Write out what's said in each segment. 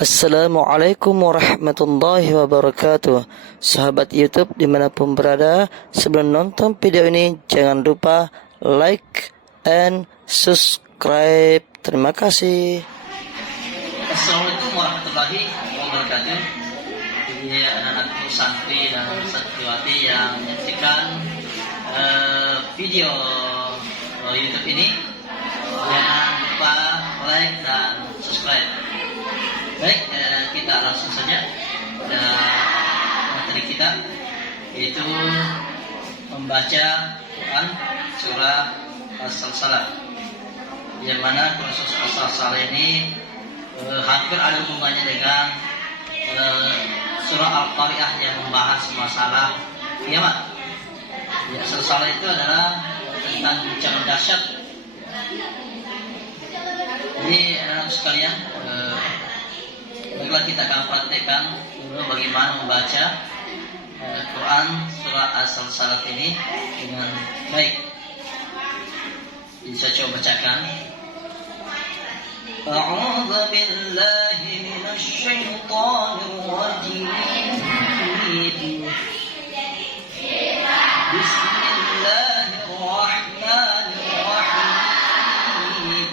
Assalamualaikum warahmatullahi wabarakatuh. Sahabat YouTube dimanapun berada, sebelum nonton video ini jangan lupa like and subscribe. Terima kasih. Assalamualaikum warahmatullahi wabarakatuh. Ini anak-anakku santri dan santriwati yang menyaksikan video YouTube ini, jangan lupa like dan subscribe. Baik, kita langsung saja pada materi kita, yaitu membaca Quran surah As-Salsalah, yang mana Quran surah As-Salsalah ini hampir ada hubungannya dengan surah Al-Qari'ah yang membahas masalah kiamat. Ya, As-Salsalah itu adalah tentang bencana dahsyat. Jadi anak sekalian, baiklah kita akan praktekkan dulu bagaimana membaca Quran surah As-Salsalah ini dengan baik. Jadi saya coba bacakan. A'udzu billahi minasy syaithanir rajim. Bismillahirrahmanirrahim.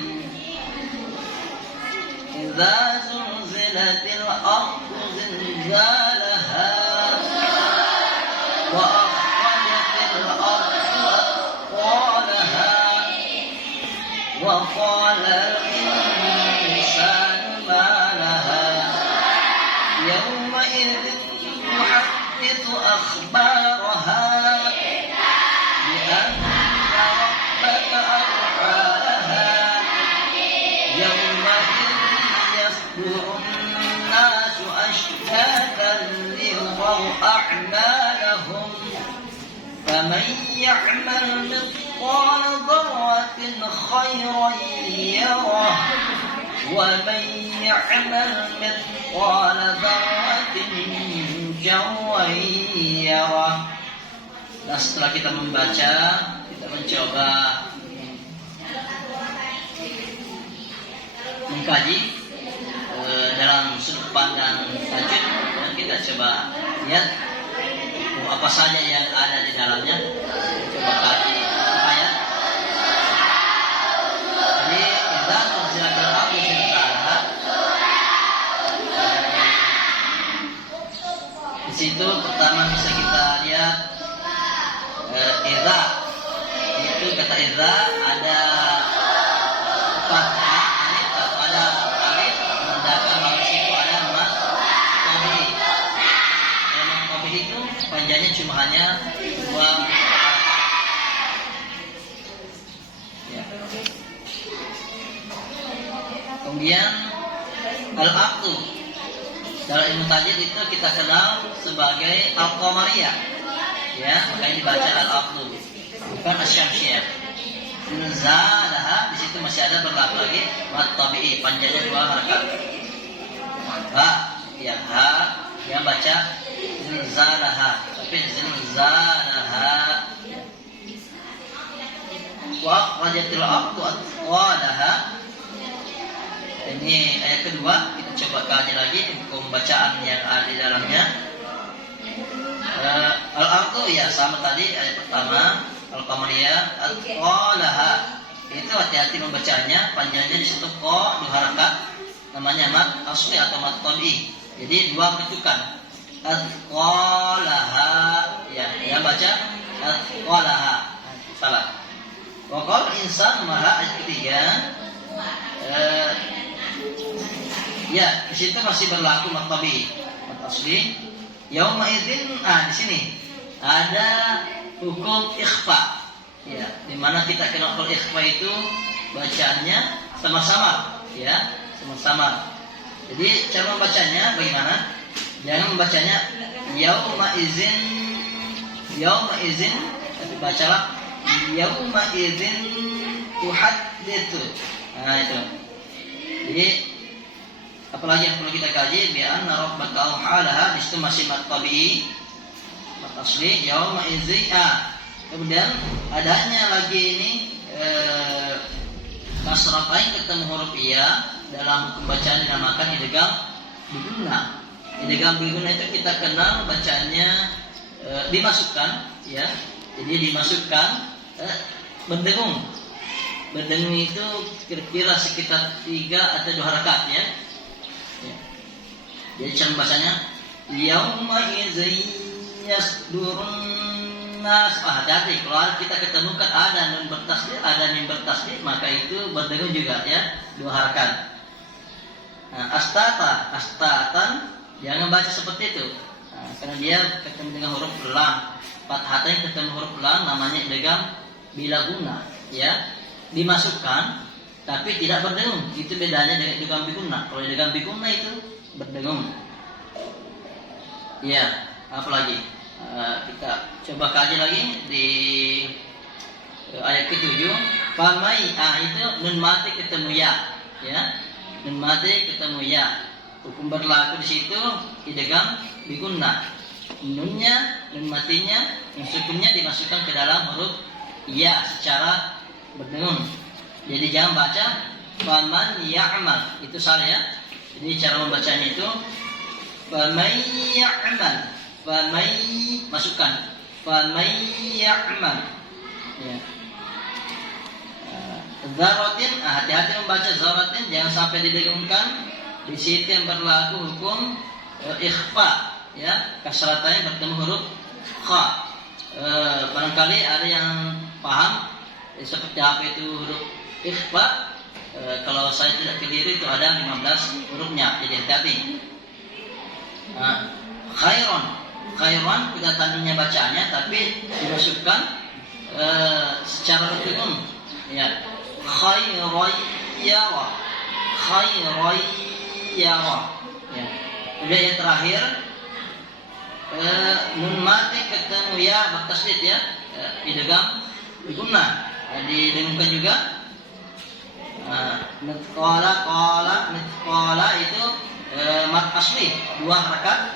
Idza زلزلت الأرض زلزالها وأخرجت الأرض أثقالها وقال الإنسان ما لها يومئذ تحدث أخبارها بأن ربك أوحى لها يومئذ الناس أشتاتا ليروا أعمالهم فمن يعمل مثقال ذرة خيرا يره ومن يعمل مثقال ذرة شرا يره. Nah, setelah kita membaca, kita mencoba mengkaji dalam sudut pandang tajwid, dan kita coba lihat apa saja yang ada di dalamnya. Coba kaji ayat. Jadi kita menjelaskan apa zilzalaha. Di situ pertama bisa kita lihat idza. Itu kata idza ada fathah. Panjangnya cuma hanya 2 ya. Kemudian al-aqdu dalam ilmu tajwid itu kita kenal sebagai al-qamariyah, ya, makanya dibaca al-aqdu bukan asy-syamsiyah. Zalaha di situ masih ada berlaku lagi mat tabi'i, panjangnya 2 harakat. Ha, ya, ha yang baca zilzalaha, tapi zilzalaha. Wa rajatil ardu athqalaha. Ini ayat kedua, kita coba kaji lagi pembacaan yang ada di dalamnya. Al-ardu ya sama tadi ayat pertama, al-qamariyah athqalaha. Itu hati-hati membacanya, panjangnya di situ qa 2 harakat, namanya mat asli atau mat tabi'i. Jadi 2 ketukan. Athqalaha, ya, yang baca athqalaha. Salah. Wa qala insan maha ayat ketiga. Ya, di situ masih berlaku mat tabi'i, mat asli. Yauma idzin, di sini ada hukum ikhfa. Ya, di mana kita kenal kalau ikhfa itu bacaannya sama-sama, ya, sama-sama. Jadi cara membacanya bagaimana? Jangan membacanya yauma izin, tapi bacalah yauma izin tuhadditsu. Nah itu. Jadi apalagi yang perlu kita kaji, bi anna rabbaka auhalaha, di situ masih mat tabi'i, mat asli yauma izin. Kemudian adanya lagi ini kasratain ketemu huruf iya dalam pembacaan dinamakan idgham biguna. Idgham biguna itu kita kenal bacanya dimasukkan, ya. Jadi dimasukkan berdengung. Berdengung itu kira-kira sekitar 3 atau 2 rakaat, ya. Jadi cara bacanya yauma idzin yasdurun nas. Hati-hati kalau kita ketemukan ada nun bertasdid, ada mim bertasdid, maka itu berdengung juga, ya, 2 harakat. Nah, astatan jangan baca seperti itu. Nah, karena dia ketemu dengan huruf lam. Fathah yang ketemu huruf lam namanya idgham bila guna, ya. Dimasukkan tapi tidak berdengung. Itu bedanya dengan idgham biguna. Kalau idgham biguna itu berdengung. Ya, apalagi kita coba kaji lagi di ayat ke-7. Famai itu nun mati ketemu ya. Nun mati ketemu ya. Hukum berlaku di situ idgham biguna. Nunnya, nun matinya, nun sukunnya dimasukkan ke dalam huruf ya secara berdengung. Jadi jangan baca faman ya'mal, itu salah, ya. Jadi cara membacanya itu faman ya'mal, faman masukkan, faman ya'mal, ya. Zaratin, hati-hati membaca zaratin, jangan sampai didengungkan. Di situ yang berlaku hukum ikhfa, ya, kasratannya bertemu huruf kha. Barangkali ada yang paham seperti apa itu huruf ikhfa. Kalau saya tidak keliru itu ada 15 hurufnya, jadi hati-hati. Khairon kita tandingnya bacanya, tapi dimasukkan secara berdengung, ya. Khairayyara, ya. Kemudian yang terakhir nun mati ketemu ya bertasdid, ya, idgham biguna, didengungkan juga. Nitqala itu mad asli 2 harakat.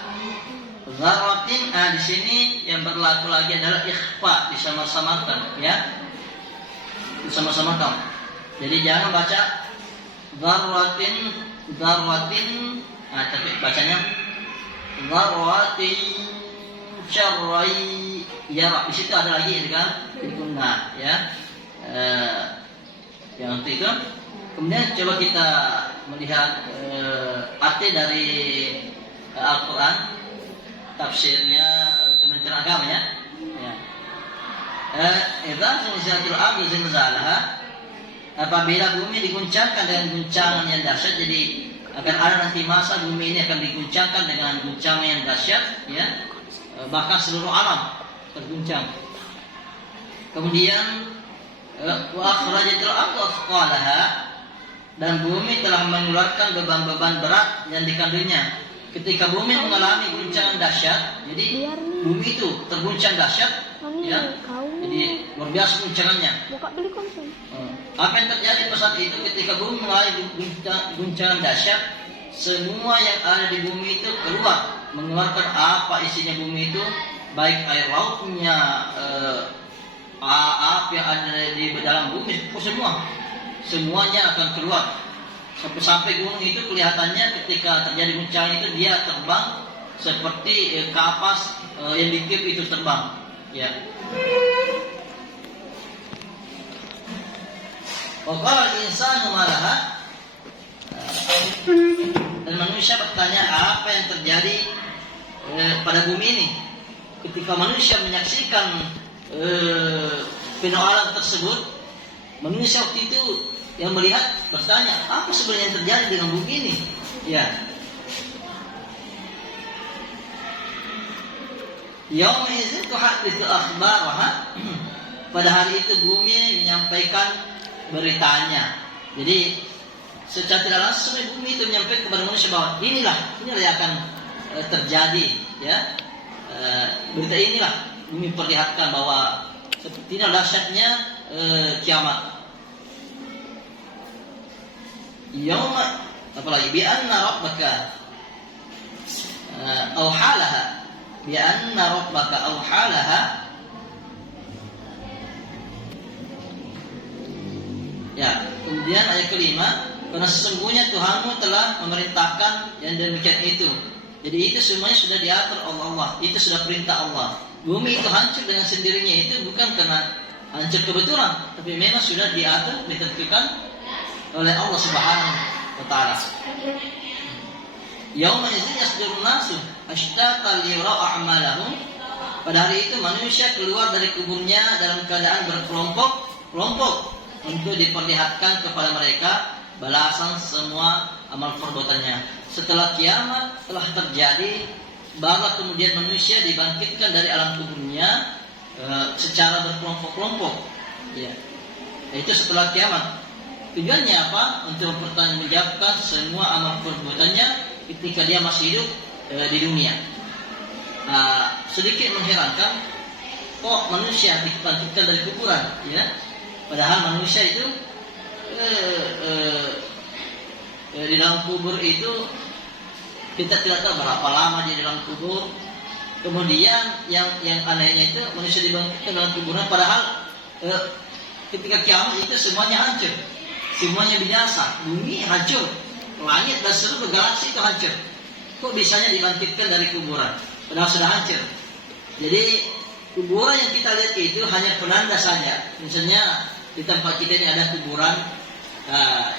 Zaratin, di sini yang berlaku lagi adalah ikhfa, disama-samakan, ya, disama-samakan. Jadi jangan baca zaratin, tapi bacanya zaratin syarrai yara. Di situ ada lagi idgham biguna, ya. Yang itu. Kemudian coba kita melihat arti dari Al-Quran, tafsirnya Kementerian Agama, ya. Idza zulzilatil ardu zilzalaha, apabila bumi diguncangkan dengan guncangan yang dahsyat. Jadi akan ada nanti masa bumi ini akan diguncangkan dengan guncangan yang dahsyat, ya. Bahkan seluruh alam terguncang. Kemudian wa akhrajatil ardu athqalaha, dan bumi telah mengeluarkan beban-beban berat yang dikandungnya. Ketika bumi mengalami guncangan dahsyat, jadi bumi itu terguncang dahsyat, ya. Jadi luar biasa guncangannya. Apa yang terjadi pada saat itu ketika bumi mengalami guncangan dahsyat? Semua yang ada di bumi itu keluar, mengeluarkan apa isinya bumi itu, baik air lautnya, apa yang ada di dalam bumi, semuanya akan keluar. Sampai gunung itu kelihatannya ketika terjadi guncangan itu dia terbang seperti kapas yang ditiup itu terbang, ya. Waqala al-insanu ma laha, dan manusia bertanya apa yang terjadi pada bumi ini. Ketika manusia menyaksikan fenomena alam tersebut, manusia waktu itu yang melihat bertanya, apa sebenarnya yang terjadi dengan bumi ini? Ya. Yauma idzin tuhadditsu akhbaraha, pada hari itu bumi menyampaikan beritanya. Jadi secara tidak langsung bumi itu menyampaikan kepada manusia bahwa inilah yang akan terjadi, ya. Berita inilah bumi perlihatkan bahwa seperti ini dahsyatnya kiamat. Yauma, apalagi bi anna rabbaka auhalaha, bi anna rabbaka auhalaha, ya. Kemudian ayat kelima, Karena sesungguhnya Tuhanmu telah memerintahkan yang demikian itu. Jadi itu semuanya sudah diatur oleh Allah. Itu sudah perintah Allah. Bumi itu hancur dengan sendirinya itu bukan karena hancur kebetulan, tapi memang sudah diatur, ditentukan oleh Allah Subhanahu wa taala. Yauma idzin yasdurun nasu ashtatan liyura'u a'malahum. Pada hari itu manusia keluar dari kuburnya dalam keadaan berkelompok-kelompok untuk diperlihatkan kepada mereka balasan semua amal perbuatannya. Setelah kiamat telah terjadi, barulah kemudian manusia dibangkitkan dari alam kuburnya secara berkelompok-kelompok. Ya. Itu setelah kiamat. Tujuannya apa? Untuk mempertanggungjawabkan semua amal perbuatannya ketika dia masih hidup di dunia. Sedikit mengherankan, kok manusia dibangkitkan dari kuburan, ya? Padahal manusia itu di dalam kubur itu kita tidak tahu berapa lama dia di dalam kubur. Kemudian yang anehnya itu manusia dibangkitkan dalam kuburan, padahal ketika kiamat itu semuanya hancur, semuanya binasa, bumi hancur, langit dan seluruh galaksi itu hancur. Kok bisanya dibangkitkan dari kuburan? Padahal sudah hancur. Jadi kuburan yang kita lihat itu hanya penanda saja. Misalnya di tempat kita ini ada kuburan,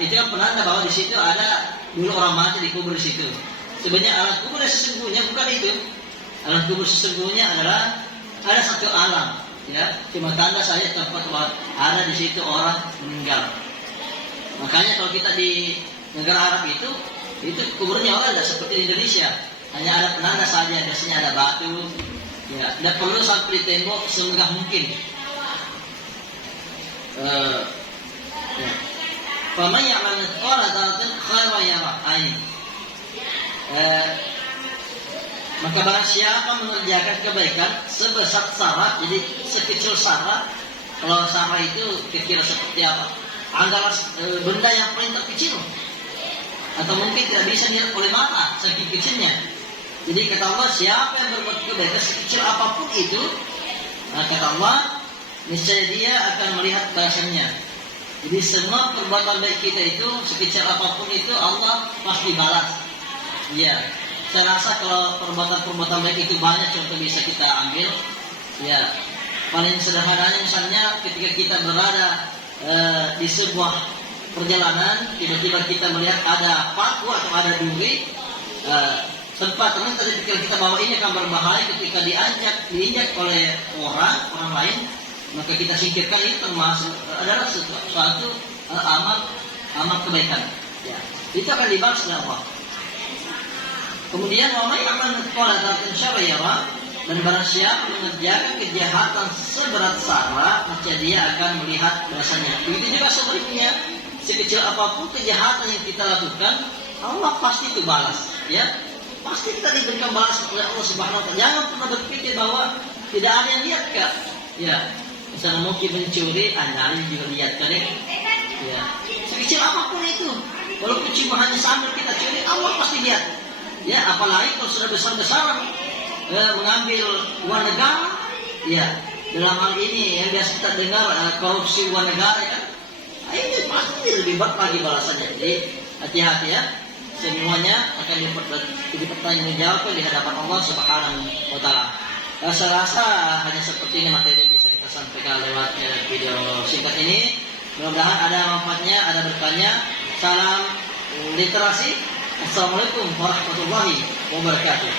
itu kan penanda bahwa di situ ada dulu orang mati dikubur di situ. Sebenarnya alam kubur yang sesungguhnya bukan itu. Alam kubur sesungguhnya adalah ada satu alam, ya. Cuma tanda saja tempat ada di situ orang meninggal. Makanya kalau kita di negara Arab itu kuburnya orang tidak seperti di Indonesia. Hanya ada penanda saja, biasanya ada batu, ya. Tidak perlu sampai di tembok semegah mungkin. Faman ya'mal mithqala dzarratin khairan yarah. Maka barang siapa mengerjakan kebaikan sebesar sarah, jadi sekecil sarah. Kalau sarah itu kira-kira seperti apa? Antara benda yang paling terkecil, atau mungkin tidak bisa dilihat oleh mata saking kecilnya. Jadi kata Allah, siapa yang berbuat kebaikan sekecil apapun itu, kata Allah, niscaya dia akan melihat balasannya. Jadi semua perbuatan baik kita itu sekecil apapun itu Allah pasti balas. Ya, saya rasa kalau perbuatan baik itu banyak contoh bisa kita ambil. Ya, paling sederhananya misalnya ketika kita berada di sebuah perjalanan, tiba-tiba kita melihat ada paku atau ada duri, sempat teman tadi pikir kita bahwa ini akan berbahaya ketika diinjak oleh orang lain, maka kita singkirkan. Itu termasuk adalah suatu amal kebaikan. Ya, itu akan dibalas oleh Allah. Kemudian wa may ya'mal mithqala dzarratin syarran yarah, dan barang siapa mengerjakan kejahatan seberat sarah, maka dia akan melihat balasannya. Begitu juga sebaliknya, sekecil apapun kejahatan yang kita lakukan, Allah pasti itu balas, ya. Pasti kita diberikan balas oleh Allah Subhanahu wa taala. Jangan pernah berpikir bahwa tidak ada yang lihat, Kak. Ya. Misalnya mungkin mencuri, Anda juga lihat kan, ya. Sekecil apapun itu, walaupun cuma hanya sambil kita curi, Allah pasti lihat. Ya, apalagi kalau sudah besar-besaran mengambil uang negara, ya. Dalam hal ini yang biasa kita dengar korupsi uang negara, kan. Ini pasti lebih berat lagi balasannya. Jadi hati-hati, ya. Semuanya akan dipertanggungjawabkan di hadapan Allah Subhanahu wa taala. Saya rasa hanya seperti ini materi yang bisa kita sampaikan lewat video singkat ini. Mudah-mudahan ada manfaatnya, ada berkahnya. Salam literasi. Assalamualaikum warahmatullahi wabarakatuh.